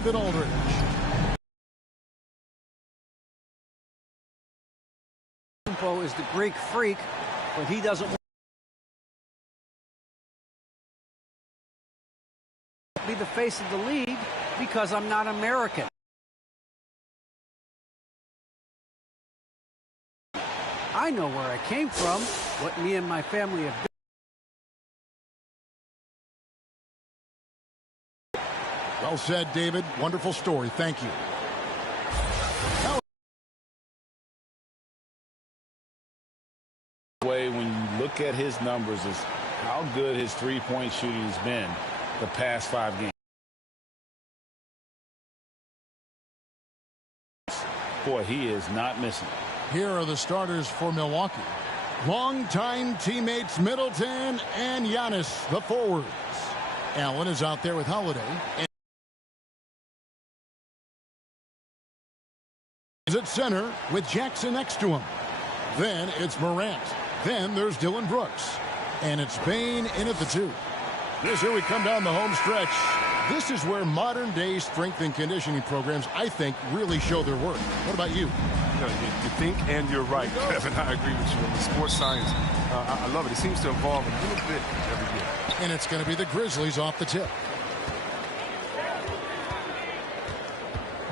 David Aldridge. Is the Greek freak, but he doesn't want to be the face of the league because I'm not American. I know where I came from, what me and my family have done. Well said, David. Wonderful story. Thank you. Way when you look at his numbers is how good his three-point shooting has been the past 5 games. Boy, he is not missing. Here are the starters for Milwaukee. Longtime teammates Middleton and Giannis, the forwards. Allen is out there with Holiday. Is at center with Jackson next to him. Then it's Morant. Then there's Dylan Brooks. And it's Bane in at the 2. Here we come down the home stretch. This is where modern-day strength and conditioning programs, I think, really show their work. What about you? You think and you're right, Kevin. I agree with you. In the sports science, I love it. It seems to evolve a little bit every year. And it's going to be the Grizzlies off the tip.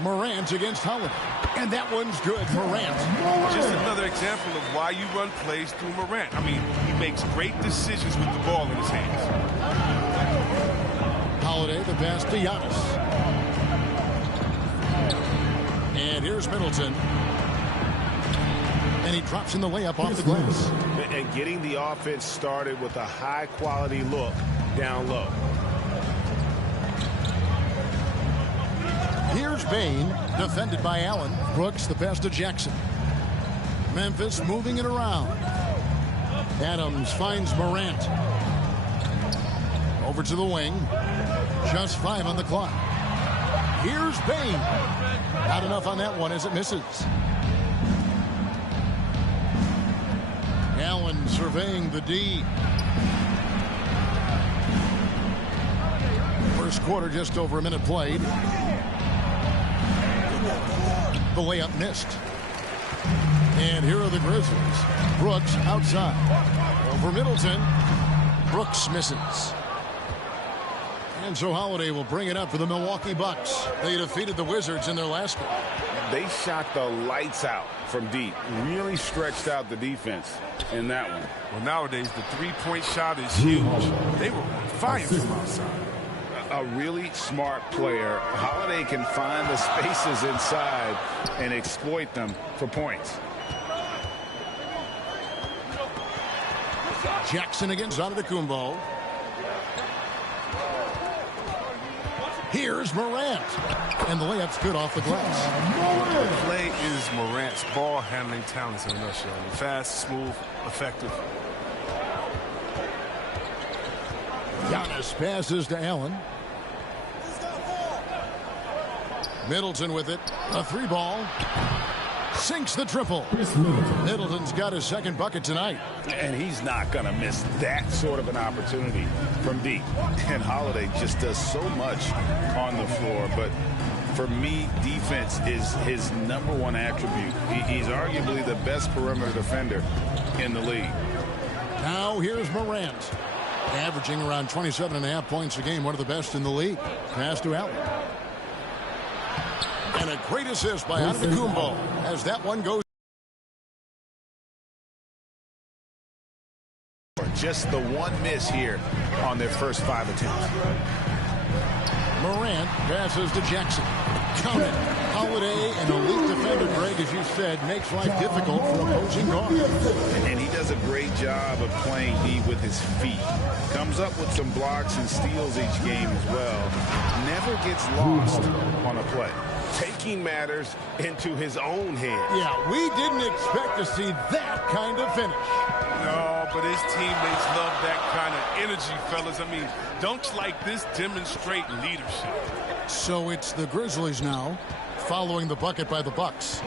Morant against Holiday. And that one's good. Morant. Just another example of why you run plays through Morant. I mean, he makes great decisions with the ball in his hands. Holiday, the pass to Giannis. And here's Middleton. And he drops in the layup off the glass. And getting the offense started with a high-quality look down low. Here's Bane, defended by Allen. Brooks, the pass to Jackson. Memphis moving it around. Adams finds Morant. Over to the wing. Just 5 on the clock. Here's Bane. Not enough on that one as it misses. Allen surveying the D. First quarter, just over a minute played. The layup missed. And here are the Grizzlies. Brooks outside. Over Middleton. Brooks misses. And so Holiday will bring it up for the Milwaukee Bucks. They defeated the Wizards in their last game. They shot the lights out from deep. Really stretched out the defense in that one. Well, nowadays, the three-point shot is huge. They were on fire from outside. A really smart player. Holiday can find the spaces inside and exploit them for points. Jackson against Antetokounmpo. Here's Morant. And the layup's good off the glass. The play is Morant's ball handling talents in a nutshell. Fast, smooth, effective. Giannis passes to Allen. Middleton with it. A 3-ball. Sinks the triple. Middleton's got his second bucket tonight. And he's not going to miss that sort of an opportunity from deep. And Holiday just does so much on the floor. But for me, defense is his #1 attribute. He's arguably the best perimeter defender in the league. Now here's Morant. Averaging around 27.5 points a game. One of the best in the league. Pass to Allen. And a great assist by Antetokounmpo as that one goes. Just the one miss here on their first 5 attempts. Morant passes to Jackson. Count it. Holiday, an elite defender, Greg, as you said, makes life difficult for opposing guards. And he does a great job of playing D with his feet. Comes up with some blocks and steals each game as well. Never gets lost on a play. Taking matters into his own hands. Yeah, we didn't expect to see that kind of finish. No, but his teammates love that kind of energy, fellas. I mean, dunks like this demonstrate leadership. So it's the Grizzlies now, following the bucket by the Bucks.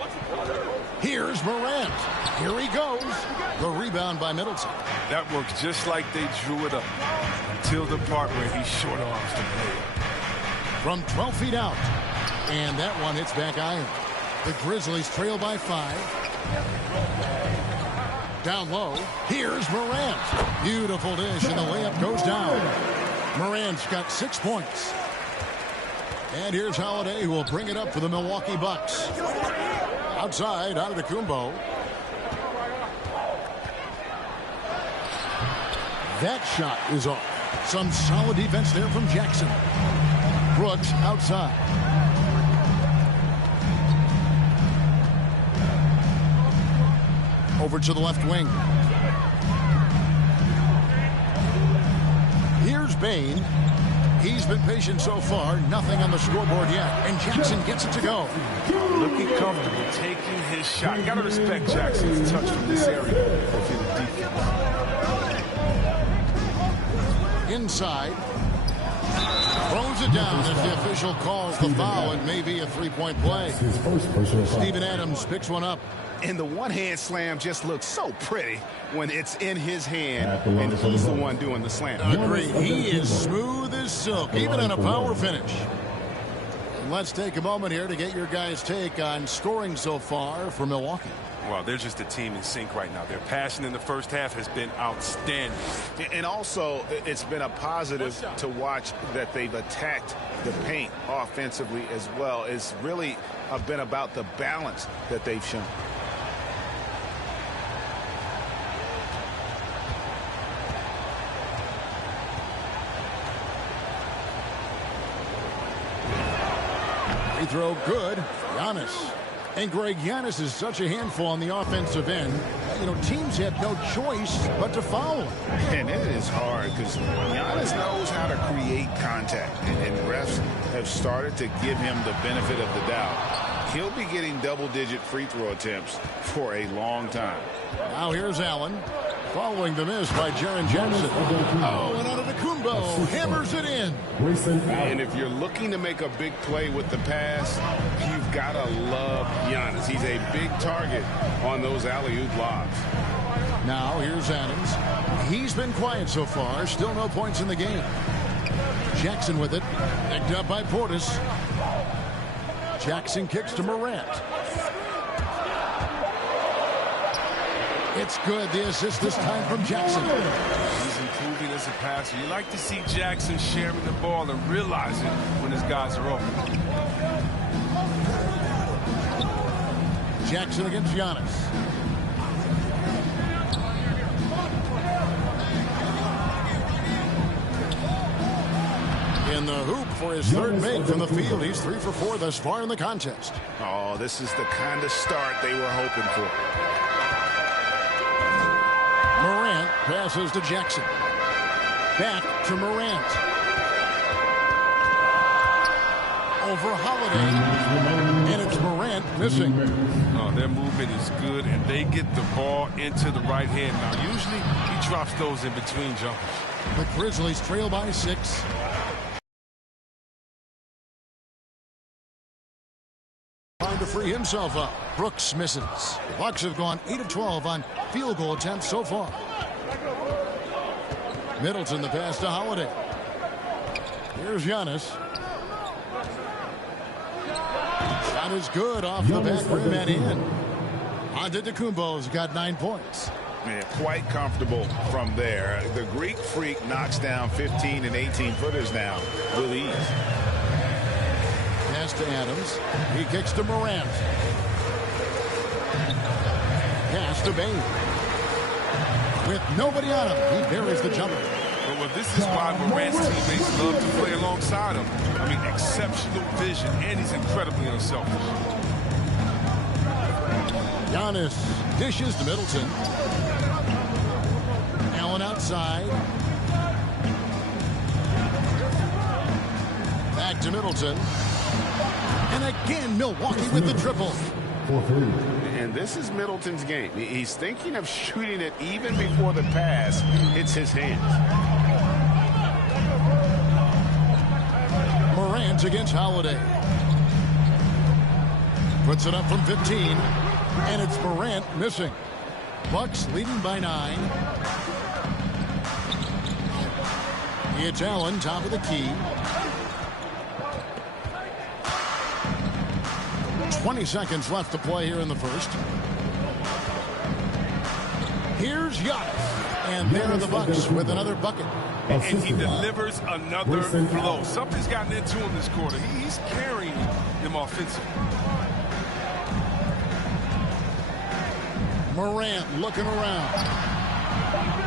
Here's Morant. Here he goes. The rebound by Middleton. That works just like they drew it up until the part where he short arms the player. From 12 feet out, And that one hits back iron. The Grizzlies trail by 5. Down low. Here's Morant. Beautiful dish, and the layup goes down. Morant's got 6 points. And here's Holiday, who will bring it up for the Milwaukee Bucks. Outside, Antetokounmpo. That shot is off. Some solid defense there from Jackson. Brooks outside. Over to the left wing. Here's Bane. He's been patient so far. Nothing on the scoreboard yet. And Jackson gets it to go. Looking comfortable, taking his shot. You got to respect Jackson's touch from this area if you're the defense. Inside. Throws it down as the official calls the foul. It may be a three-point play. Steven Adams picks one up. And the one-hand slam just looks so pretty when it's in his hand and he's the one doing the slam. Agreed. He is smooth as silk, even in a power finish. And let's take a moment here to get your guys' take on scoring so far for Milwaukee. Well, they're just a team in sync right now. Their passion in the first half has been outstanding. And also, it's been a positive to watch that they've attacked the paint offensively as well. It's really been about the balance that they've shown. Free throw good. Giannis. And Greg, Giannis is such a handful on the offensive end. You know, teams have no choice but to foul him. And it is hard because Giannis knows how to create contact. And refs have started to give him the benefit of the doubt. He'll be getting double-digit free throw attempts for a long time. Now here's Allen. Following the miss by Jaren Jackson. Oh, and Antetokounmpo hammers it in. And if you're looking to make a big play with the pass, you've got to love Giannis. He's a big target on those alley-oop lobs. Now here's Adams. He's been quiet so far. Still no points in the game. Jackson with it. Picked up by Portis. Jackson kicks to Morant. It's good. The assist this time from Jackson. He's improving as a passer. You like to see Jackson sharing the ball and realizing when his guys are open. Jackson against Giannis. In the hoop for his third make from the field. He's 3 for 4 thus far in the contest. Oh, this is the kind of start they were hoping for. Morant passes to Jackson. Back to Morant. Over Holiday. And it's Morant missing. Oh, their movement is good, and they get the ball into the right hand. Now, usually he drops those in between jumpers. The Grizzlies trail by 6. Trying to free himself up. Brooks misses. The Bucks have gone 8 of 12 on field goal attempts so far. Middleton the pass to Holiday. Here's Giannis. Shot is good off the back rim and in. Antetokounmpo's got 9 points. Man, quite comfortable from there. The Greek Freak knocks down 15 and 18-footers now with ease. Pass to Adams. He kicks to Morant. Pass to Bane. With nobody on him, he buries the jumper. Well, this is why Morant's teammates love to play alongside him. I mean, exceptional vision, and he's incredibly unselfish. Giannis dishes to Middleton. Allen outside. Back to Middleton. And again, Milwaukee with the triple. And this is Middleton's game. He's thinking of shooting it even before the pass hits his hands. Morant against Holiday. Puts it up from 15. And it's Morant missing. Bucks leading by 9. It's Allen, top of the key. 20 seconds left to play here in the first. Here's Giannis. And there are the Bucks with another bucket. And he delivers another blow. Something's gotten into him this quarter. He's carrying them offensively. Morant looking around.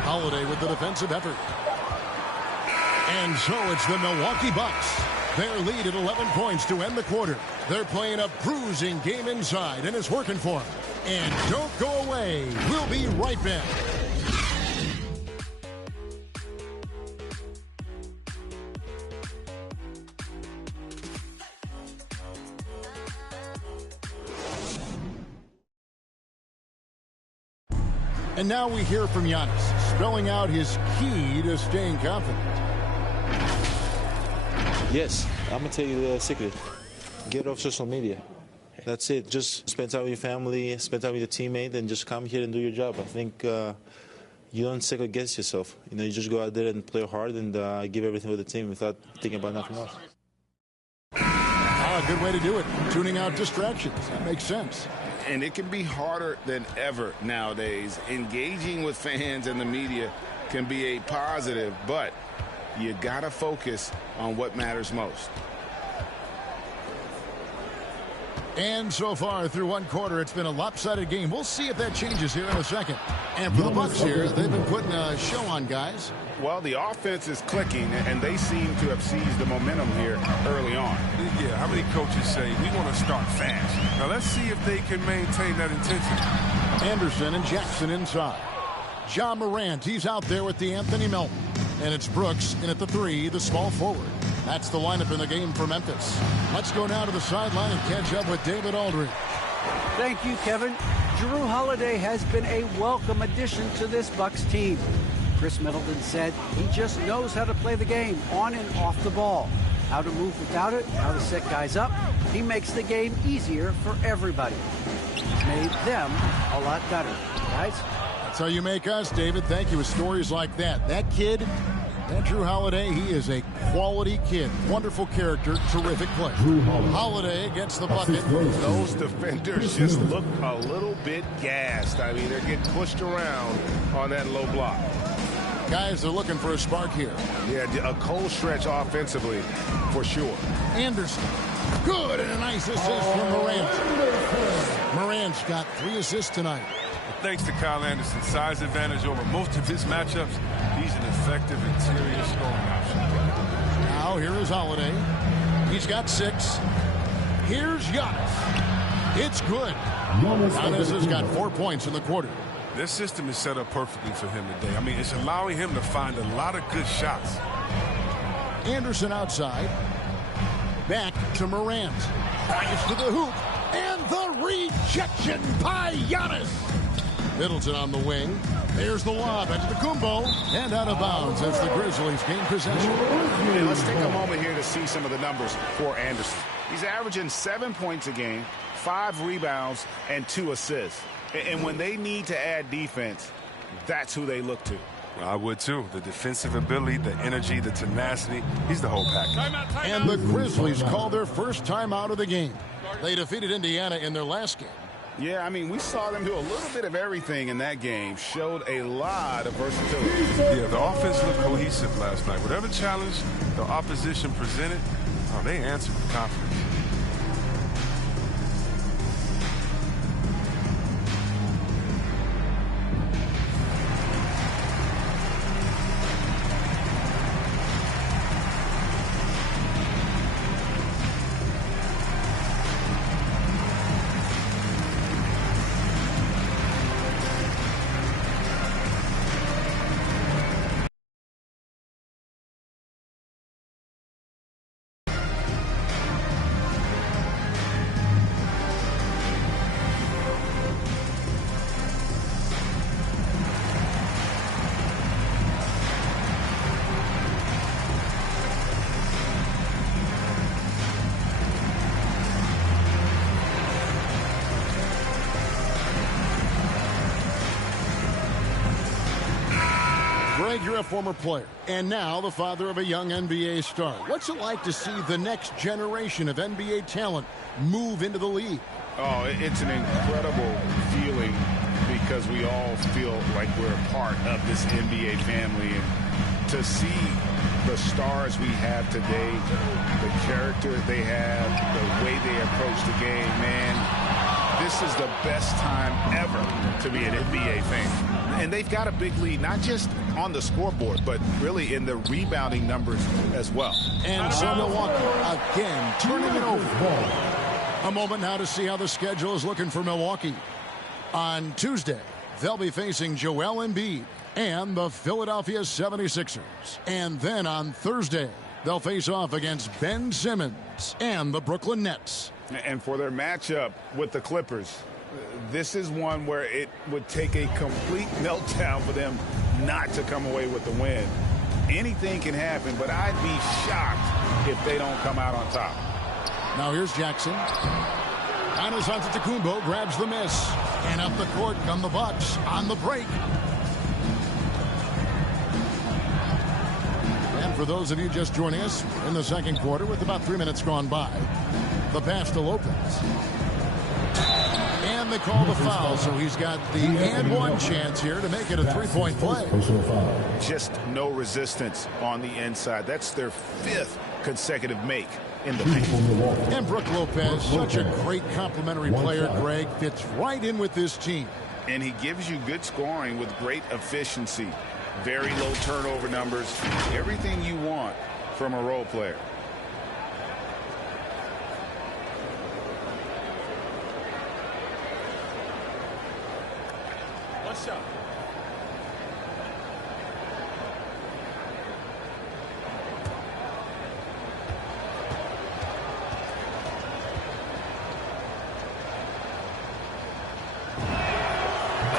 Holiday with the defensive effort. And so it's the Milwaukee Bucks. Their lead at 11 points to end the quarter. They're playing a bruising game inside, and it's working for them. And don't go away. We'll be right back. And now we hear from Giannis, spelling out his key to staying confident. Yes, I'm going to tell you the secret. Get off social media. That's it. Just spend time with your family, spend time with your teammate, and just come here and do your job. I think you don't second guess yourself. You know, you just go out there and play hard and give everything with the team without thinking about nothing else. Good way to do it. Tuning out distractions. That makes sense. And it can be harder than ever nowadays. Engaging with fans and the media can be a positive, but you got to focus on what matters most. And so far through one quarter, it's been a lopsided game. We'll see if that changes here in a second. And for the Bucks here, they've been putting a show on, guys. Well, the offense is clicking, and they seem to have seized the momentum here early on. Yeah, how many coaches say, we want to start fast? Now, let's see if they can maintain that intensity. Anderson and Jackson inside. Ja Morant, he's out there with DeAnthony Melton. And it's Brooks in at the 3, the small forward. That's the lineup in the game for Memphis. Let's go now to the sideline and catch up with David Aldridge. Thank you, Kevin. Jrue Holiday has been a welcome addition to this Bucks team. Chris Middleton said he just knows how to play the game on and off the ball. How to move without it, how to set guys up. He makes the game easier for everybody. He's made them a lot better. Guys? That's how you make us, David. Thank you with stories like that. That kid, that Jrue Holiday, he is a quality kid. Wonderful character, terrific player. Holiday gets the bucket. Those defenders just look a little bit gassed. I mean, they're getting pushed around on that low block. Guys are looking for a spark here. Yeah, a cold stretch offensively, for sure. Anderson. Good, and a nice assist from Morant. Morant's got 3 assists tonight. Thanks to Kyle Anderson's size advantage over most of his matchups, he's an effective interior scoring option. Now here is Holiday. He's got 6. Here's Giannis. It's good. Giannis has got 4 points in the quarter. This system is set up perfectly for him today. I mean, it's allowing him to find a lot of good shots. Anderson outside. Back to Morant. Drives to the hoop. And the rejection by Giannis. Middleton on the wing. There's the lob into the Kumbo. And out of bounds as the Grizzlies gain possession. Hey, let's take a moment here to see some of the numbers for Anderson. He's averaging 7 points a game, 5 rebounds, and 2 assists. And when they need to add defense, that's who they look to. I would too. The defensive ability, the energy, the tenacity. He's the whole package. And the Grizzlies call their first timeout of the game. They defeated Indiana in their last game. Yeah, I mean, we saw them do a little bit of everything in that game. Showed a lot of versatility. Yeah, the offense looked cohesive last night. Whatever challenge the opposition presented, they answered with confidence. Greg, you're a former player, and now the father of a young NBA star. What's it like to see the next generation of NBA talent move into the league? Oh, it's an incredible feeling because we all feel like we're a part of this NBA family. And to see the stars we have today, the character they have, the way they approach the game, man, this is the best time ever to be an NBA fan. And they've got a big lead, not just on the scoreboard, but really in the rebounding numbers as well. And so Milwaukee again turning it over. A moment now to see how the schedule is looking for Milwaukee. On Tuesday, they'll be facing Joel Embiid and the Philadelphia 76ers. And then on Thursday, they'll face off against Ben Simmons and the Brooklyn Nets. And for their matchup with the Clippers, this is one where it would take a complete meltdown for them not to come away with the win. Anything can happen, but I'd be shocked if they don't come out on top. Now here's Jackson. Giannis Antetokounmpo grabs the miss. And up the court come the Bucks on the break. And for those of you just joining us in the second quarter with about 3 minutes gone by, the pass to Lopez. And they call the foul, so he's got the and one chance here to make it a three-point play. Just no resistance on the inside. That's their 5th consecutive make in the paint. And Brook Lopez, such a great complimentary player, Greg, fits right in with this team. And he gives you good scoring with great efficiency. Very low turnover numbers. Everything you want from a role player. What's up?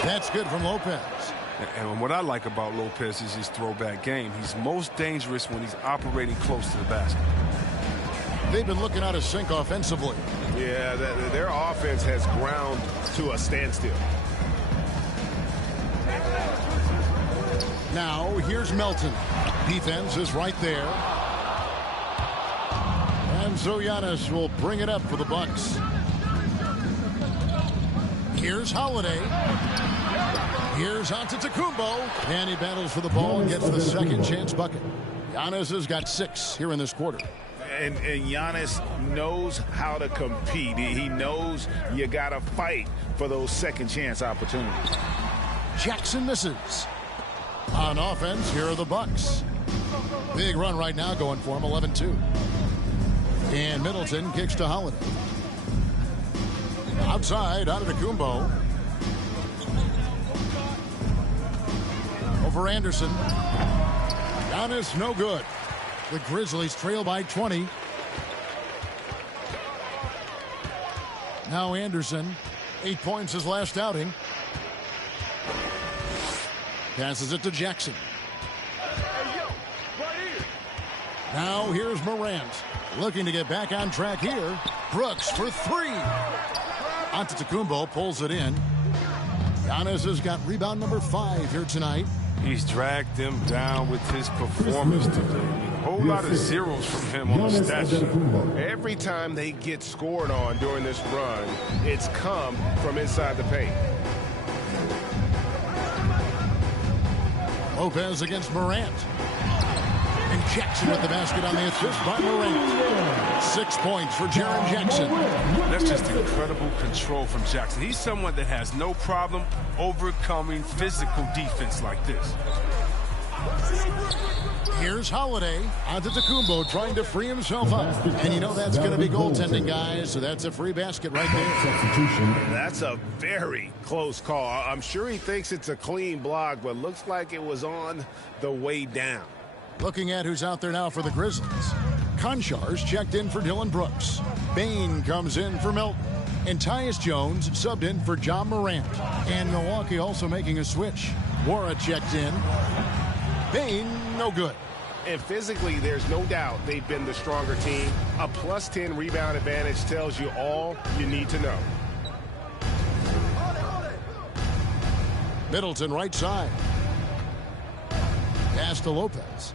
That's good from Lopez. And what I like about Lopez is his throwback game. He's most dangerous when he's operating close to the basket. They've been looking out of sync offensively. Yeah, their offense has ground to a standstill. Now, here's Melton. Defense is right there. And so Giannis will bring it up for the Bucks. Here's Holiday. Here's Antetokounmpo. And he battles for the ball and gets the second chance bucket. Giannis has got 6 here in this quarter. And Giannis knows how to compete. He knows you got to fight for those second chance opportunities. Jackson misses. On offense, here are the Bucks. Big run right now going for him, 11-2. And Middleton kicks to Holiday. Outside, Antetokounmpo. Over Anderson. Giannis, no good. The Grizzlies trail by 20. Now Anderson, 8 points his last outing. Passes it to Jackson. Now here's Morant. Looking to get back on track here. Brooks for 3. Antetokounmpo pulls it in. Giannis has got rebound number 5 here tonight. He's dragged them down with his performance today. A whole lot of zeros from him on the stat sheet. Every time they get scored on during this run, it's come from inside the paint. Lopez against Morant. And Jackson with the basket on the assist by Morant. 6 points for Jaren Jackson. That's just incredible control from Jackson. He's someone that has no problem overcoming physical defense like this. Here's Holiday. Antetokounmpo trying to free himself up. And you know that's going to be goaltending, guys. So that's a free basket right there. That's a very close call. I'm sure he thinks it's a clean block, but looks like it was on the way down. Looking at who's out there now for the Grizzlies. Konchar's checked in for Dylan Brooks. Bain comes in for Melton. And Tyus Jones subbed in for John Morant. And Milwaukee also making a switch. Wara checked in. Bain, no good. And physically, there's no doubt they've been the stronger team. A plus 10 rebound advantage tells you all you need to know. Middleton right side. Pass to Lopez.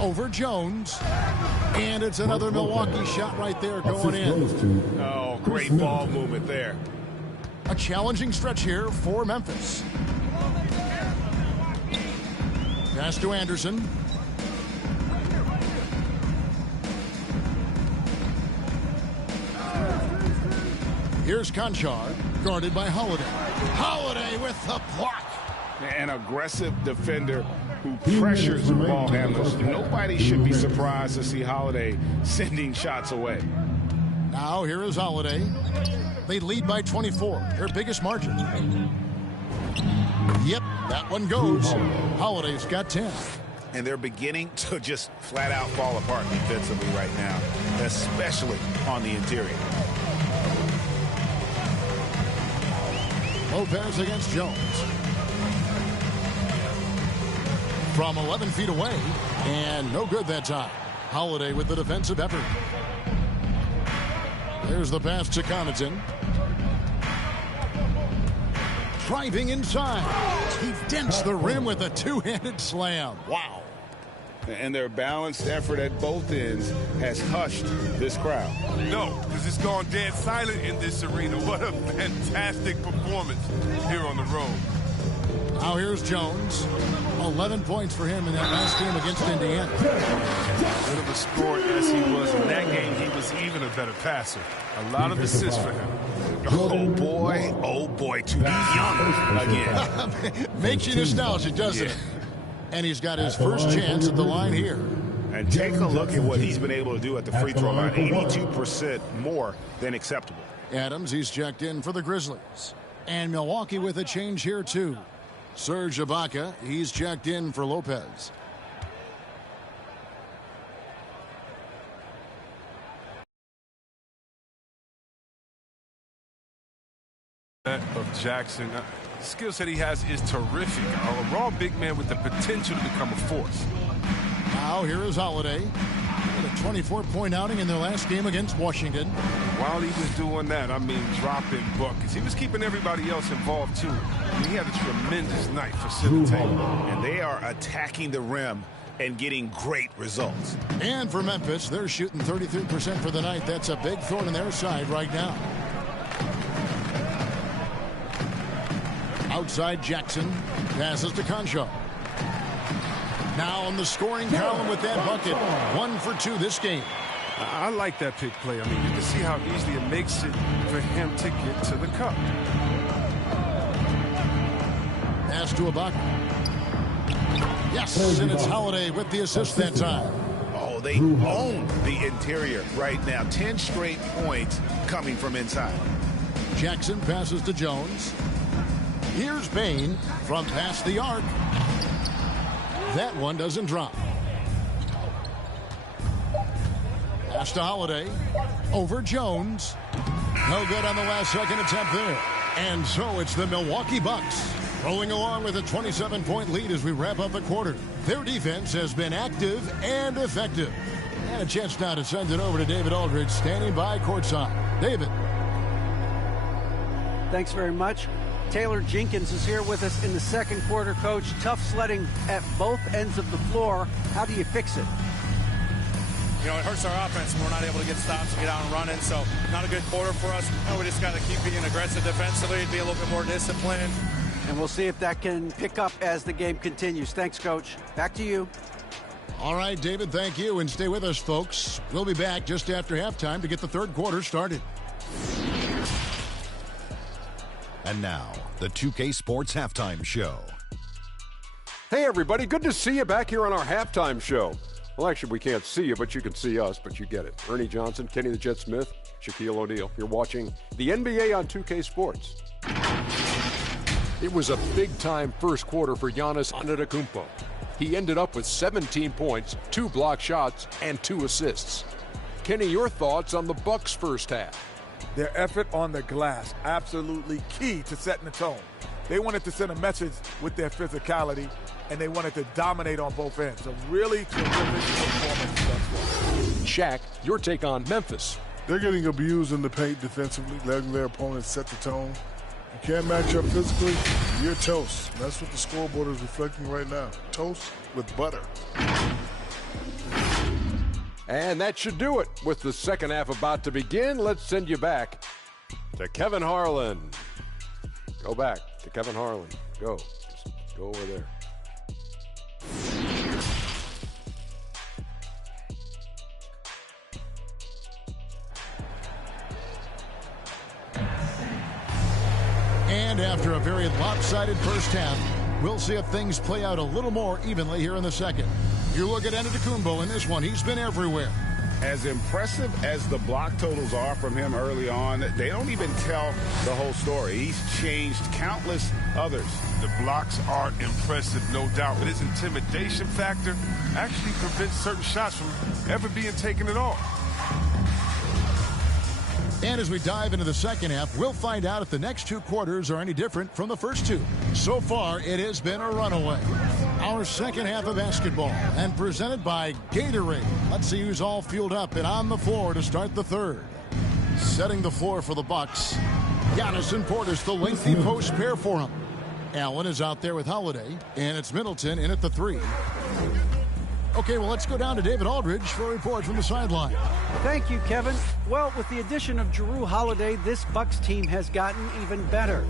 Over Jones. And it's another Milwaukee shot right there going in. Oh, great ball movement there. A challenging stretch here for Memphis. Pass to Anderson. Here's Conchar, guarded by Holiday. Holiday with the block. An aggressive defender who pressures ball handlers. Nobody should be surprised to see Holiday sending shots away. Now here is Holiday. They lead by 24, their biggest margin. Yep, that one goes. Holiday's got 10. And they're beginning to just flat out fall apart defensively right now, especially on the interior. Lopez against Jones. From 11 feet away, and no good that time. Holiday with the defensive effort. There's the pass to Connaughton. Driving inside. He dents the rim with a two-handed slam. Wow. And their balanced effort at both ends has hushed this crowd. No, because it's gone dead silent in this arena. What a fantastic performance here on the road. Now here's Jones. 11 points for him in that last game against Indiana. Good of a scorer as he was in that game, he was even a better passer. A lot of assists for him. Oh boy, to be young again. Makes you nostalgic, doesn't it? And he's got his first chance at the line here. And take a look at what he's been able to do at the free throw line. 82% more than acceptable. Adams, he's checked in for the Grizzlies. And Milwaukee with a change here, too. Serge Ibaka, he's checked in for Lopez. Of Jackson. The skill set he has is terrific. A raw big man with the potential to become a force. Now here is Holiday. With a 24-point outing in their last game against Washington. While he was doing that, I mean, dropping buckets. He was keeping everybody else involved, too. I mean, he had a tremendous night facilitating. And they are attacking the rim and getting great results. And for Memphis, they're shooting 33% for the night. That's a big thorn in their side right now. Outside Jackson. Passes to Conchar. Now on the scoring column with that bucket. 1 for 2 this game. I like that pick play. I mean, you can see how easily it makes it for him to get to the cup. Pass to Ibaka. Yes, and it's Holiday with the assist that time. Oh, they own the interior right now. 10 straight points coming from inside. Jackson passes to Jones. Here's Bain from past the arc. That one doesn't drop. Pass to Holiday. Over Jones. No good on the last second attempt there. And so it's the Milwaukee Bucks rolling along with a 27-point lead as we wrap up the quarter. Their defense has been active and effective. And a chance now to send it over to David Aldridge standing by courtside. David. Thanks very much. Taylor Jenkins is here with us in the second quarter, Coach. Tough sledding at both ends of the floor. How do you fix it? You know, it hurts our offense when we're not able to get stops and get out and running. So not a good quarter for us. You know, we just got to keep being aggressive defensively and be a little bit more disciplined. And we'll see if that can pick up as the game continues. Thanks, Coach. Back to you. All right, David, thank you. And stay with us, folks. We'll be back just after halftime to get the third quarter started. And now, the 2K Sports Halftime Show. Hey, everybody. Good to see you back here on our halftime show. Well, actually, we can't see you, but you can see us, but you get it. Ernie Johnson, Kenny the Jet Smith, Shaquille O'Neal. You're watching the NBA on 2K Sports. It was a big-time first quarter for Giannis Antetokounmpo. He ended up with 17 points, 2 block shots, and 2 assists. Kenny, your thoughts on the Bucks' first half? Their effort on the glass, absolutely key to setting the tone. They wanted to send a message with their physicality, and they wanted to dominate on both ends. A really terrific performance. Shaq, your take on Memphis. They're getting abused in the paint defensively, letting their opponents set the tone. You can't match up physically, You're toast. That's what the scoreboard is reflecting right now. Toast with butter. And that should do it. With the second half about to begin, let's send you back to Kevin Harlan. Go back to Kevin Harlan. Go. Just go over there. And after a very lopsided first half, we'll see if things play out a little more evenly here in the second. You look at Antetokounmpo in this one. He's been everywhere. As impressive as the block totals are from him early on, they don't even tell the whole story. He's changed countless others. The blocks are impressive, no doubt, but his intimidation factor actually prevents certain shots from ever being taken at all. And as we dive into the second half, we'll find out if the next two quarters are any different from the first two. So far, it has been a runaway. Our second half of basketball, and presented by Gatorade. Let's see who's all fueled up and on the floor to start the third. Setting the floor for the Bucks, Giannis and Portis, the lengthy post pair for him. Allen is out there with Holiday, and it's Middleton in at the three. Okay, well, let's go down to David Aldridge for a report from the sideline. Thank you, Kevin. Well, with the addition of Jrue Holiday, this Bucks team has gotten even better.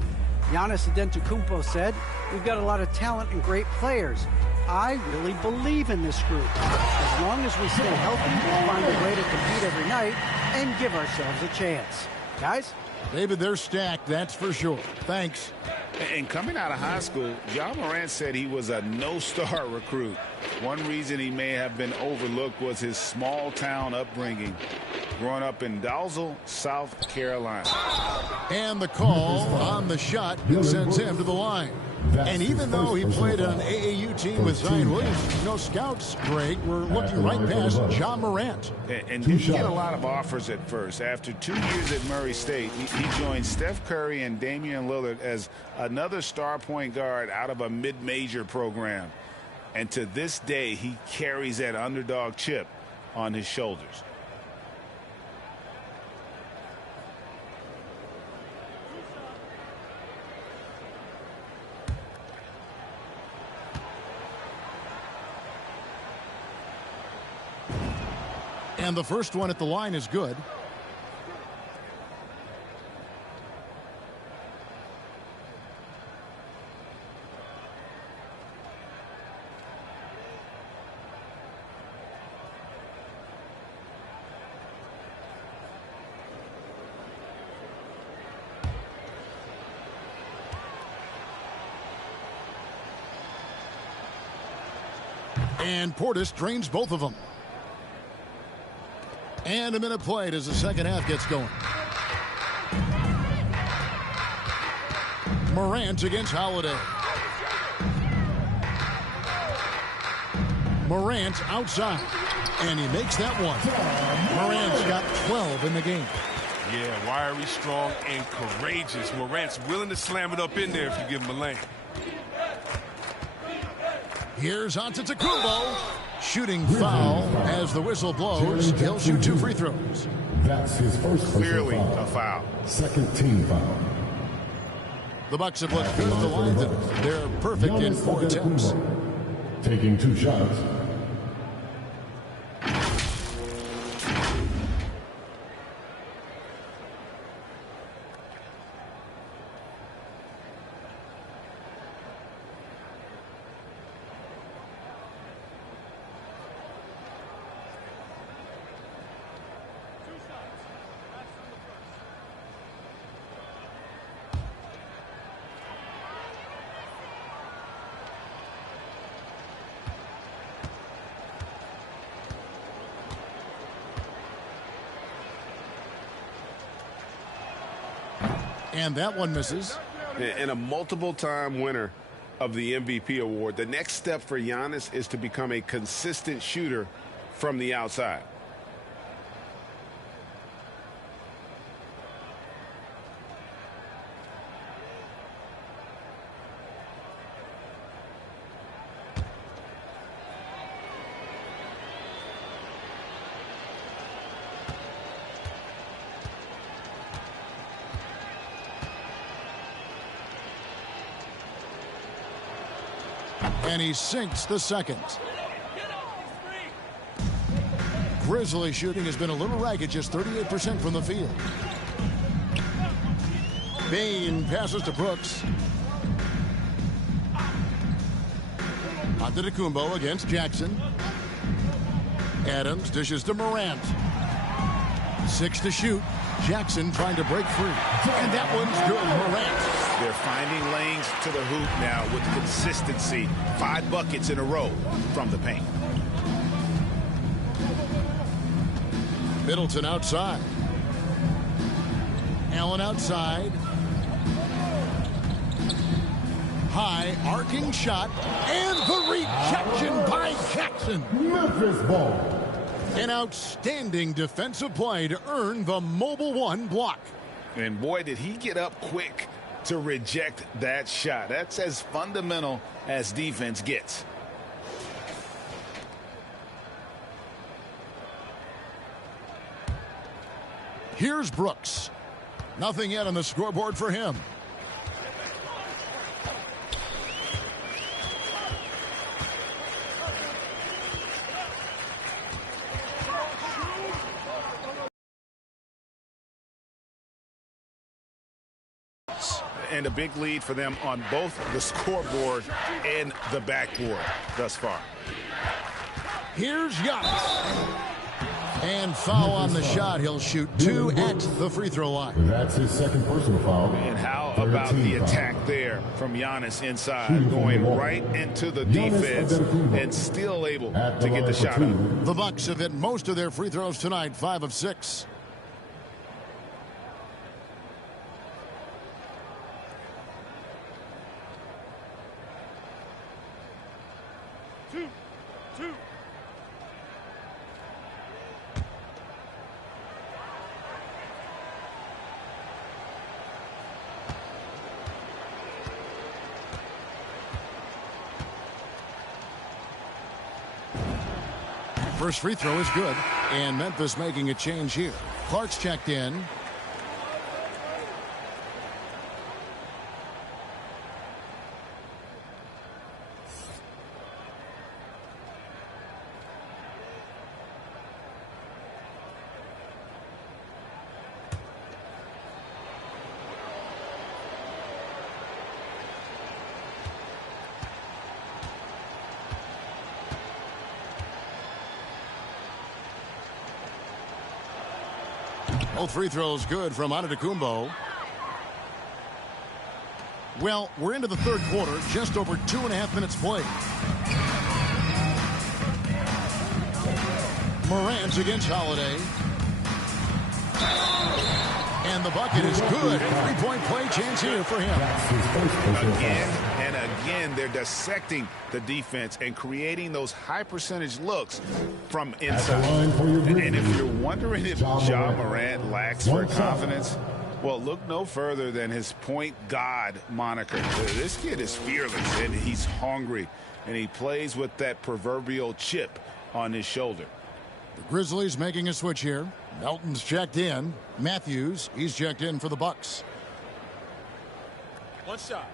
Giannis Antetokounmpo said, "We've got a lot of talent and great players. I really believe in this group. As long as we stay healthy, we'll find a way to compete every night and give ourselves a chance." Guys? David, they're stacked, that's for sure. Thanks. And coming out of high school, Ja Morant said he was a no-star recruit. One reason he may have been overlooked was his small-town upbringing, growing up in Dalzell, South Carolina. And the call on the shot sends him to the line. And even though he played on an AAU team with Zion Williams, scouts, Greg, were looking right past Ja Morant. And didn't get a lot of offers at first. After 2 years at Murray State, he joined Steph Curry and Damian Lillard as another star point guard out of a mid-major program. And to this day, he carries that underdog chip on his shoulders. And the first one at the line is good. And Portis drains both of them. And a minute played as the second half gets going. Morant against Holiday. Morant outside. And he makes that one. Morant's got 12 in the game. Yeah, wiry, strong, and courageous. Morant's willing to slam it up in there if you give him a lane. Here's Antetokounmpo. Shooting foul as the whistle blows. He'll shoot 2 free throws. That's his first Clearly a foul. Second team foul. The Bucks have looked good at the line. They're perfect in 4 attempts. Taking 2 shots. And that one misses. And a multiple-time winner of the MVP award, the next step for Giannis is to become a consistent shooter from the outside. And he sinks the second. Grizzlies shooting has been a little ragged, just 38% from the field. Bain passes to Brooks. Antetokounmpo against Jackson. Adams dishes to Morant. 6 to shoot. Jackson trying to break free. And that one's good. Morant. They're finding lanes to the hoop now with consistency. 5 buckets in a row from the paint. Middleton outside. Allen outside. High arcing shot. And the rejection by Jackson. Memphis ball. An outstanding defensive play to earn the Mobile One block. And boy, did he get up quick to reject that shot. That's as fundamental as defense gets. Here's Brooks. Nothing yet on the scoreboard for him. And a big lead for them on both the scoreboard and the backboard thus far. Here's Giannis. And foul on the shot. He'll shoot 2 at the free throw line. That's his second personal foul. And how about the attack there from Giannis inside, going right into the defense and still able to get the shot up. The Bucks have hit most of their free throws tonight, 5 of 6. First free throw is good, and Memphis making a change here. Clark's checked in. Both free throws good from Antetokounmpo. Well, we're into the third quarter, just over 2.5 minutes played. Morant's against Holiday. And the bucket is good. 3-point play chance here for him. Again and again, they're dissecting the defense and creating those high percentage looks from inside. And if you're wondering if Ja Morant lacks for confidence, well, look no further than his point guard moniker. This kid is fearless, and he's hungry, and he plays with that proverbial chip on his shoulder. The Grizzlies making a switch here. Melton's checked in. Matthews, he's checked in for the Bucks. One shot.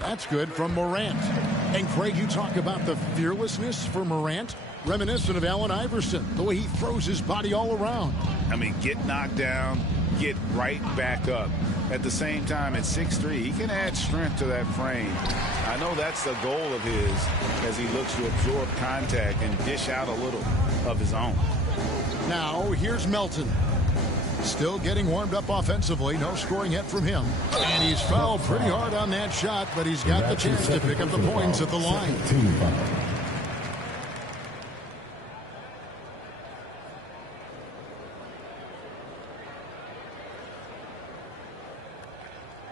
That's good from Morant. And Craig, you talk about the fearlessness for Morant. Reminiscent of Allen Iverson, the way he throws his body all around. I mean, get knocked down, get right back up. At the same time, at 6'3", he can add strength to that frame. I know that's the goal of his as he looks to absorb contact and dish out a little of his own. Now, here's Melton. Still getting warmed up offensively. No scoring yet from him. And he's fouled pretty hard on that shot, but he's got the chance to pick up the points at the line.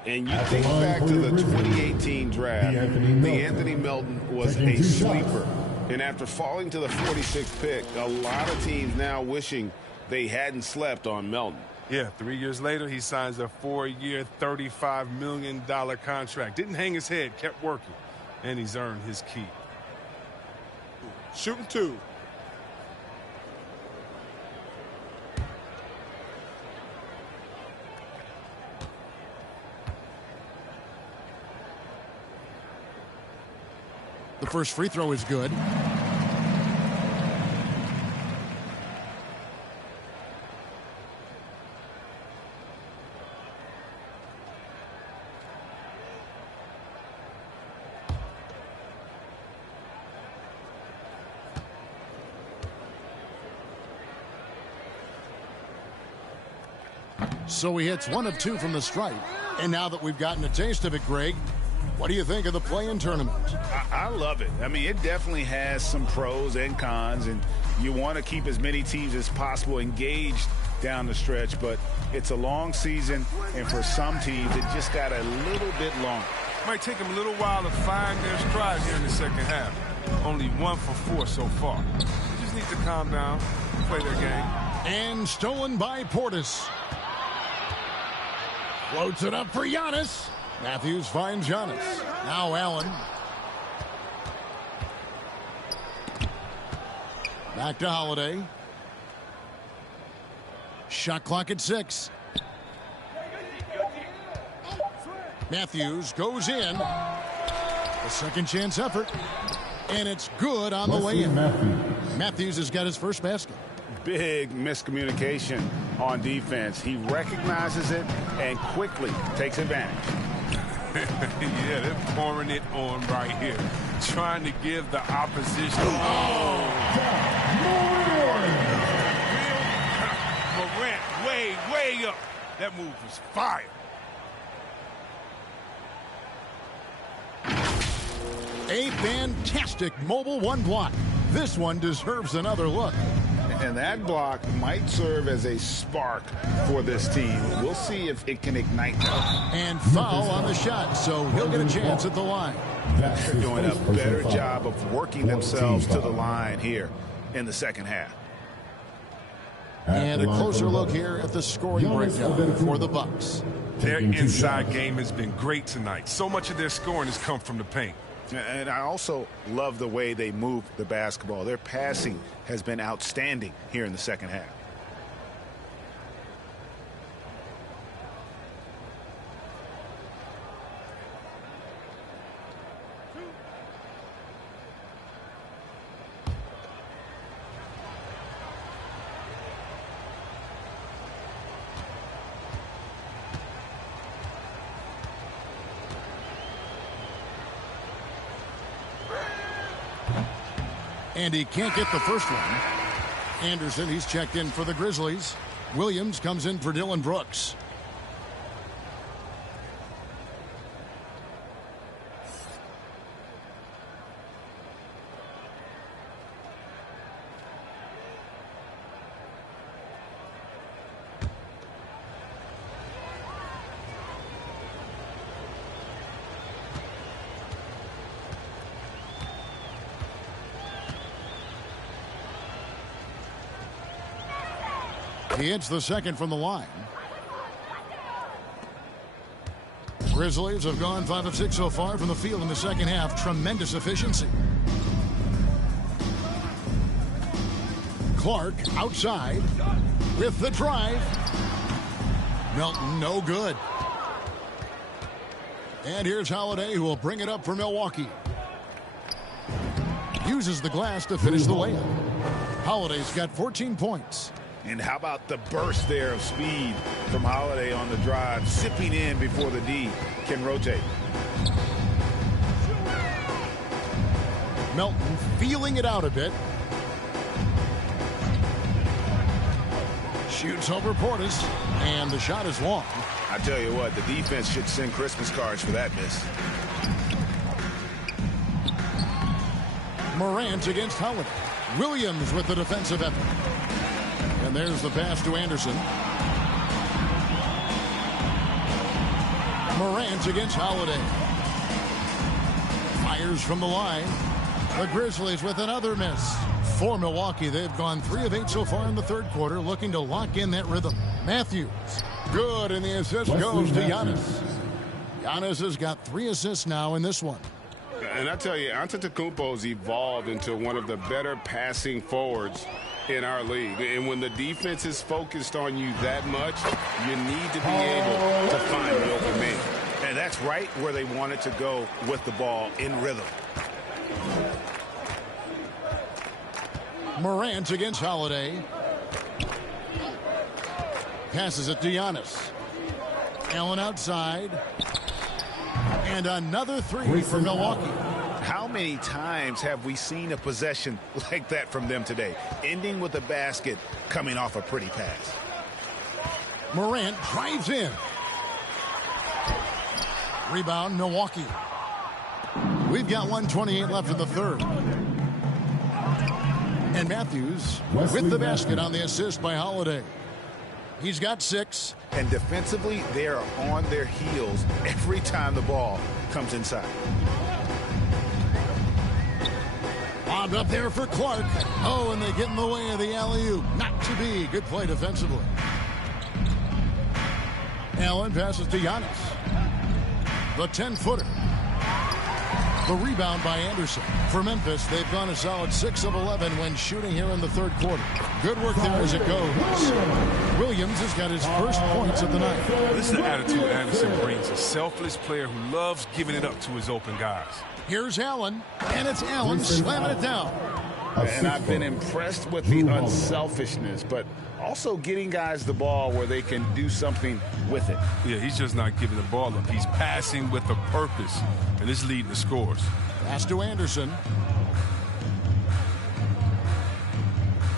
And you think back to the 2018 draft, the Anthony Melton was a sleeper. And after falling to the 46th pick, a lot of teams now wishing they hadn't slept on Melton. Yeah, 3 years later, he signs a 4-year, $35 million contract. Didn't hang his head, kept working, and he's earned his keep. Shooting 2. The first free throw is good. So he hits 1 of 2 from the stripe. And now that we've gotten a taste of it, Greg, what do you think of the play-in tournament? I love it. I mean, it definitely has some pros and cons, and you want to keep as many teams as possible engaged down the stretch, but it's a long season, and for some teams, it just got a little bit longer. Might take them a little while to find their stride here in the second half. Only 1 for 4 so far. They just need to calm down, play their game. And stolen by Portis. Floats it up for Giannis. Matthews finds Giannis. Now Allen. Back to Holiday. Shot clock at 6. Matthews goes in. A second chance effort. And it's good on the way in. Matthews has got his first basket. Big miscommunication on defense. He recognizes it and quickly takes advantage. Yeah, they're pouring it on right here. Trying to give the opposition. Morant, way up. That move was fire. A fantastic mobile 1 block. This one deserves another look. And that block might serve as a spark for this team. We'll see if it can ignite them. And foul on the shot, so he'll get a chance at the line. They're doing a better job of working themselves to the line here in the second half. And a closer look here at the scoring breakdown for the Bucks. Their inside game has been great tonight. So much of their scoring has come from the paint. And I also love the way they move the basketball. Their passing has been outstanding here in the second half. And he can't get the first one. Anderson, he's checked in for the Grizzlies. Williams comes in for Dillon Brooks. He hits the second from the line. Grizzlies have gone 5 of 6 so far from the field in the second half. Tremendous efficiency. Clark outside with the drive. Melton, no good. And here's Holiday, who will bring it up for Milwaukee. Uses the glass to finish the layup. Holiday's got 14 points. And how about the burst there of speed from Holiday on the drive, zipping in before the D can rotate. Melton feeling it out a bit. Shoots over Portis, and the shot is long. I tell you what, the defense should send Christmas cards for that miss. Morant against Holiday. Williams with the defensive effort. And there's the pass to Anderson. Morant against Holiday. Fires from the line. The Grizzlies with another miss. For Milwaukee, they've gone 3 of 8 so far in the third quarter, looking to lock in that rhythm. Matthews. Good, and the assist goes to Giannis. Giannis has got 3 assists now in this one. And I tell you, Antetokounmpo's evolved into one of the better passing forwards in our league. And when the defense is focused on you that much, you need to be able to find the open man. And that's right where they wanted to go with the ball in rhythm. Morant against Holiday. Passes it to Giannis. Allen outside. And another three for Milwaukee. How many times have we seen a possession like that from them today, ending with a basket coming off a pretty pass? Morant drives in. Rebound, Milwaukee. We've got 1:28 left in the third. And Matthews with the basket on the assist by Holiday. He's got 6. And defensively, they are on their heels every time the ball comes inside. Bobbed up there for Clark. Oh, and they get in the way of the alley-oop. Not to be. Good play defensively. Allen passes to Giannis. The 10-footer. The rebound by Anderson. For Memphis, they've gone a solid 6 of 11 when shooting here in the third quarter. Good work there as it goes. Williams has got his first points of the night. This is the attitude Anderson brings. A selfless player who loves giving it up to his open guys. Here's Allen, and it's Allen slamming it down. And I've been impressed with the unselfishness, but also getting guys the ball where they can do something with it. Yeah, he's just not giving the ball up. He's passing with a purpose, and it's leading to scores. Pass to Anderson.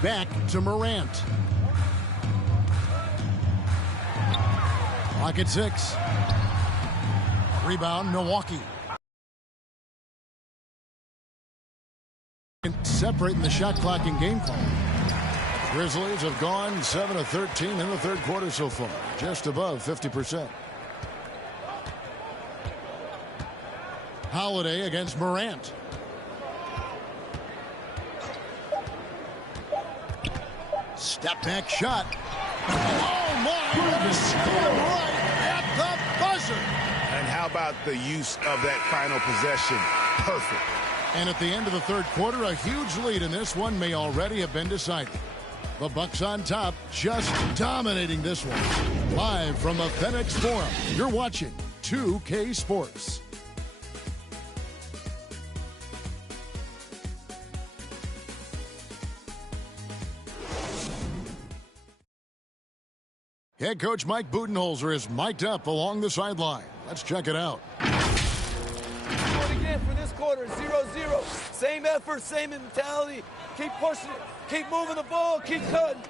Back to Morant. Clock at 6. Rebound, Milwaukee. Separating the shot clock and game clock. Grizzlies have gone 7 of 13 in the third quarter so far, just above 50%. Holiday against Morant. Step back shot. Oh my! Stand right at the buzzer. And how about the use of that final possession? Perfect. And at the end of the third quarter, a huge lead in this one may already have been decided. The Bucks on top, just dominating this one. Live from the FedEx Forum, you're watching 2K Sports. Head coach Mike Budenholzer is mic'd up along the sideline. Let's check it out. Again for this quarter, 0-0. Same effort, same mentality. Keep pushing it. Keep moving the ball. Keep cutting.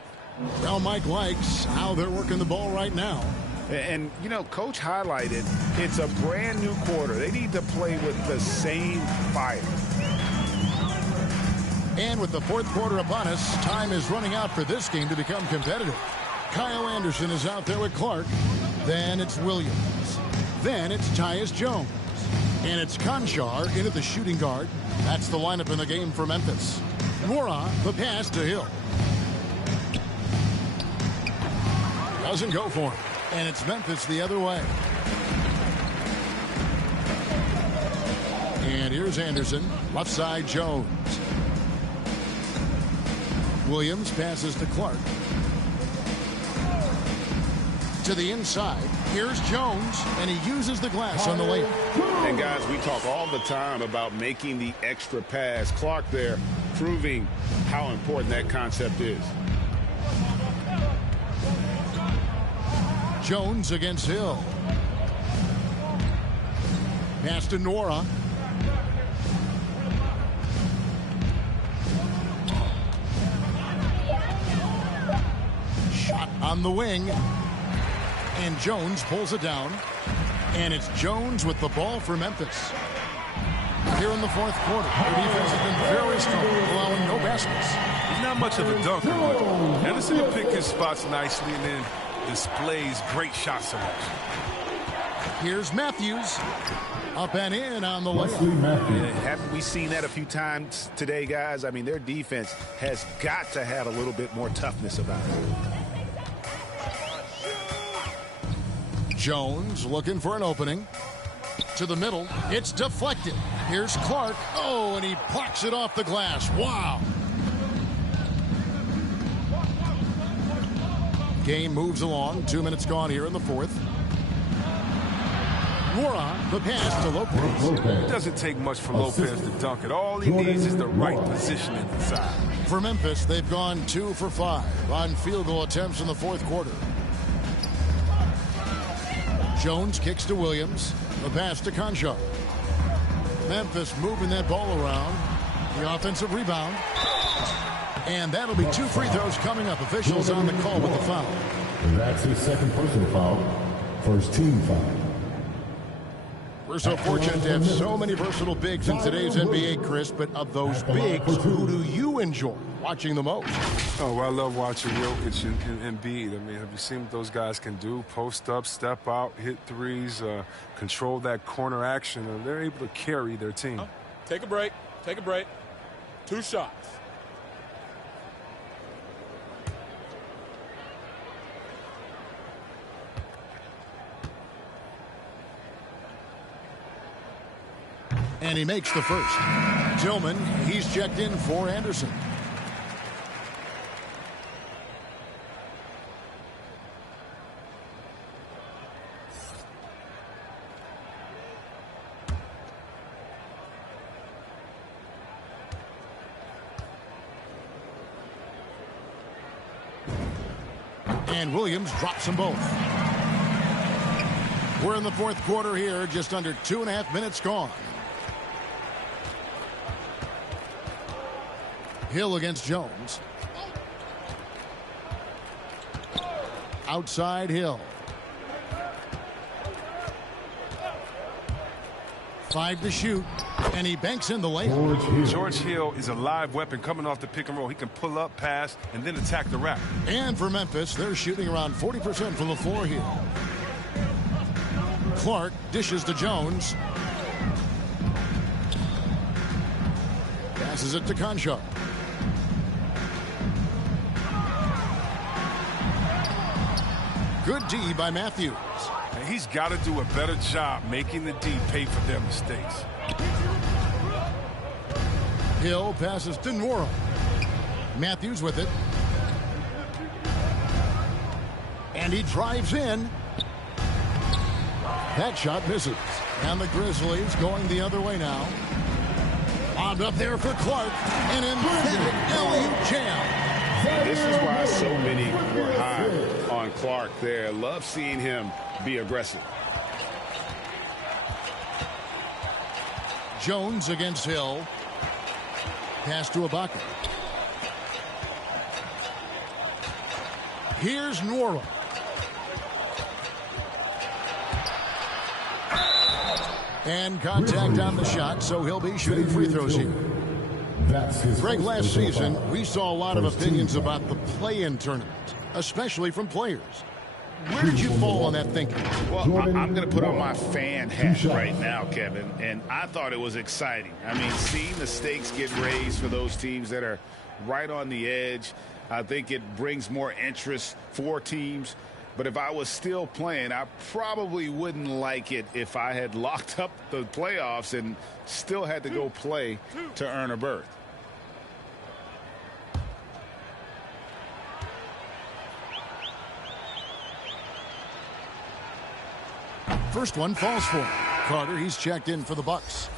Well, Mike likes how they're working the ball right now. And, you know, Coach highlighted it's a brand new quarter. They need to play with the same fire. And with the fourth quarter upon us, time is running out for this game to become competitive. Kyle Anderson is out there with Clark. Then it's Williams. Then it's Tyus Jones. And it's Conchar into the shooting guard. That's the lineup in the game for Memphis. Nwora, the pass to Hill. Doesn't go for him. And it's Memphis the other way. And here's Anderson. Left side, Jones. Williams passes to Clark. To the inside. Here's Jones, and he uses the glass on the layup. And, guys, we talk all the time about making the extra pass. Clark there proving how important that concept is. Jones against Hill. Pass to Nwora. Shot on the wing. And Jones pulls it down. And it's Jones with the ball for Memphis. Here in the fourth quarter, the defense has been very strong, allowing no baskets. He's not much of a dunker, but Anderson will pick his spots nicely and then displays great shot selection. Here's Matthews. Up and in on the layup. Haven't we seen that a few times today, guys? I mean, their defense has got to have a little bit more toughness about it. Jones looking for an opening. To the middle. It's deflected. Here's Clark. Oh, and he blocks it off the glass. Wow. Game moves along. 2 minutes gone here in the fourth. Nwora, the pass to Lopez. It doesn't take much for Lopez to dunk it. All he needs is the right positioning inside. For Memphis, they've gone 2 for 5 on field goal attempts in the fourth quarter. Jones kicks to Williams. The pass to Concha. Memphis moving that ball around. The offensive rebound. And that'll be 2 free throws coming up. Officials on the call with the foul. That's his second personal foul. First team foul. We're so fortunate to have so many versatile bigs in today's NBA, Chris, but of those bigs, who do you enjoy watching the most? Oh, well, I love watching Jokic and Embiid. I mean, have you seen what those guys can do? Post up, step out, hit threes, control that corner action, and they're able to carry their team. Take a break. Take a break. 2 shots. And he makes the first. Tillman, he's checked in for Anderson. And Williams drops them both. We're in the fourth quarter here, just under 2.5 minutes gone. Hill against Jones. Outside Hill. 5 to shoot, and he banks in the layup. George Hill is a live weapon coming off the pick and roll. He can pull up, pass, and then attack the rack. And for Memphis, they're shooting around 40% from the floor here. Clark dishes to Jones. Passes it to Concha. Good D by Matthews. And he's got to do a better job making the D pay for their mistakes. Hill passes to Nwora. Matthews with it. And he drives in. That shot misses. And the Grizzlies going the other way now. Bombed up there for Clark. An emphatic alley-oop jam. This is why so many were high on Clark there. Love seeing him be aggressive. Jones against Hill. Pass to Ibaka. Here's Nwora. And contact on the shot, so he'll be shooting free throws here. Greg, last season, we saw a lot of opinions about the play-in tournament, especially from players. Where did you fall on that thinking? Well, I'm going to put on my fan hat right now, Kevin, and I thought it was exciting. I mean, seeing the stakes get raised for those teams that are right on the edge, I think it brings more interest for teams. But if I was still playing, I probably wouldn't like it if I had locked up the playoffs and still had to go play to earn a berth. First one falls for him. Carter, he's checked in for the Bucks.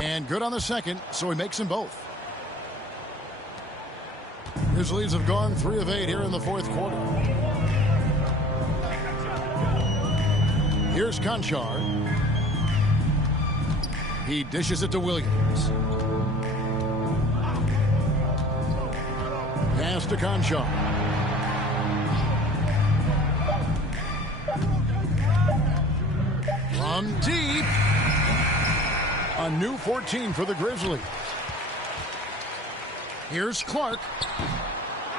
And good on the second, so he makes them both. Grizzlies have gone 3 of 8 here in the fourth quarter. Here's Conchar. He dishes it to Williams. Pass to Conchar. From deep. A new 14 for the Grizzlies. Here's Clark.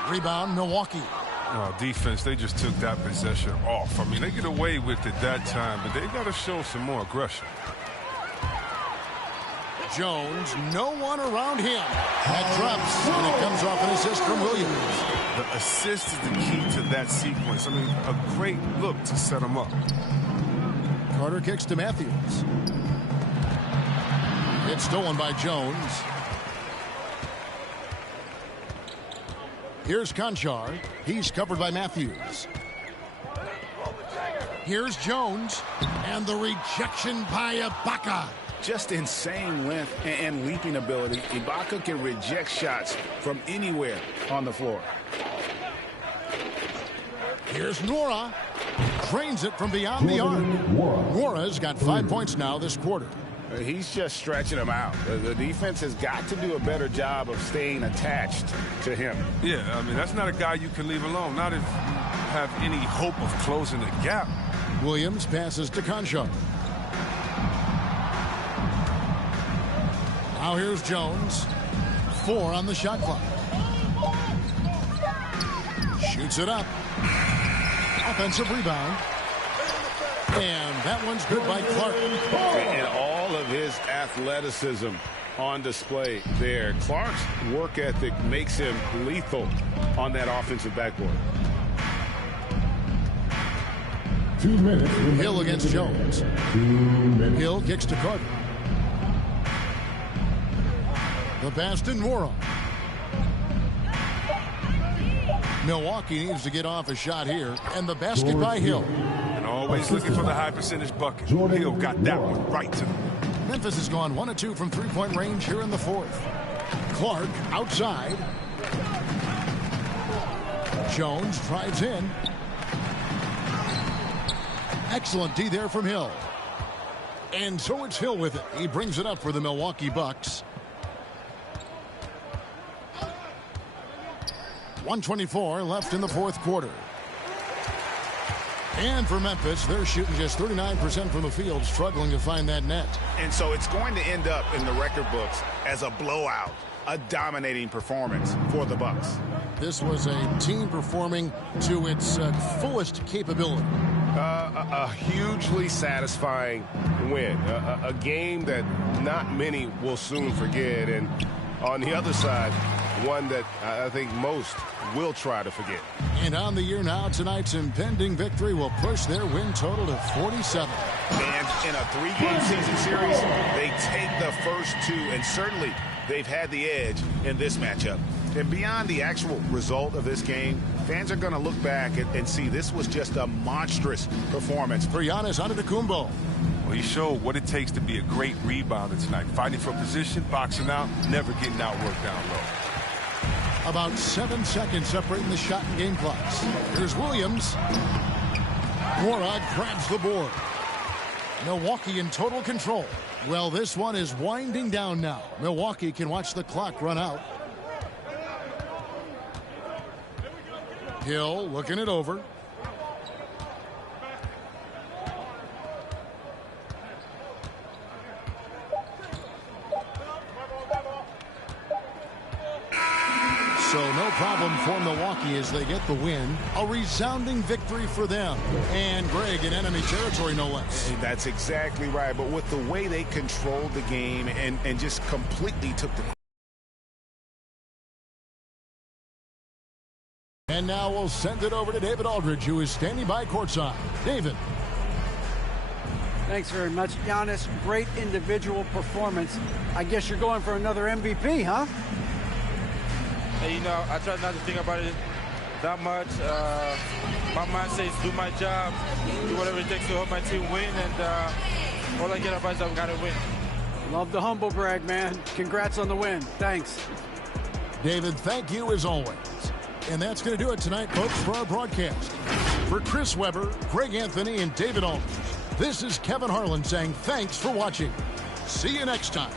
Rebound, Milwaukee. Defense, they just took that possession off. I mean, they get away with it that time, but they got to show some more aggression. Jones, no one around him. That drops, and it comes off an assist from Williams. The assist is the key to that sequence. I mean, a great look to set him up. Carter kicks to Matthews. It's stolen by Jones. Here's Conchar. He's covered by Matthews. Here's Jones. And the rejection by Ibaka. Just insane length and leaping ability. Ibaka can reject shots from anywhere on the floor. Here's Nora. Drains it from beyond the arc. Nora's got 5 points now this quarter. He's just stretching him out. The defense has got to do a better job of staying attached to him. Yeah, I mean, that's not a guy you can leave alone. Not if you have any hope of closing the gap. Williams passes to Conchar. Now here's Jones. 4 on the shot clock. Shoots it up. Offensive rebound. And that one's good by Clark. And all of his athleticism on display there. Clark's work ethic makes him lethal on that offensive backboard. 2 minutes. Hill against Jones. Hill kicks to Carter. The pass to Nora. Milwaukee needs to get off a shot here. And the basket by Hill. And always looking for the high percentage bucket. Hill got that one right to them. Memphis has gone 1 of 2 from three-point range here in the fourth. Clark outside. Jones drives in. Excellent D there from Hill. And so it's Hill with it. He brings it up for the Milwaukee Bucks. 1:24 left in the fourth quarter. And for Memphis, they're shooting just 39% from the field, struggling to find that net. And so it's going to end up in the record books as a blowout, a dominating performance for the Bucks. This was a team performing to its fullest capability. A hugely satisfying win. A game that not many will soon forget. And on the other side, one that I think most will try to forget. And on the year now, tonight's impending victory will push their win total to 47. And in a 3-game season series, they take the first 2, and certainly they've had the edge in this matchup. And beyond the actual result of this game, fans are going to look back and see this was just a monstrous performance for Giannis Antetokounmpo. Well, he showed what it takes to be a great rebounder tonight. Fighting for position, boxing out, never getting outworked down low. About 7 seconds separating the shot and game clocks. Here's Williams. Morad grabs the board. Milwaukee in total control. Well, this one is winding down now. Milwaukee can watch the clock run out. Hill looking it over. So no problem for Milwaukee as they get the win. A resounding victory for them. And Greg in enemy territory, no less. That's exactly right. But with the way they controlled the game and just completely took the... And now we'll send it over to David Aldridge, who is standing by courtside. David. Thanks very much, Giannis. Great individual performance. I guess you're going for another MVP, huh? Hey, you know, I try not to think about it that much. My mindset is do my job, do whatever it takes to help my team win, and all I care about is I've got to win. Love the humble brag, man. Congrats on the win. Thanks. David, thank you as always. And that's going to do it tonight, folks, for our broadcast. For Chris Webber, Greg Anthony, and David Aldridge, this is Kevin Harlan saying thanks for watching. See you next time.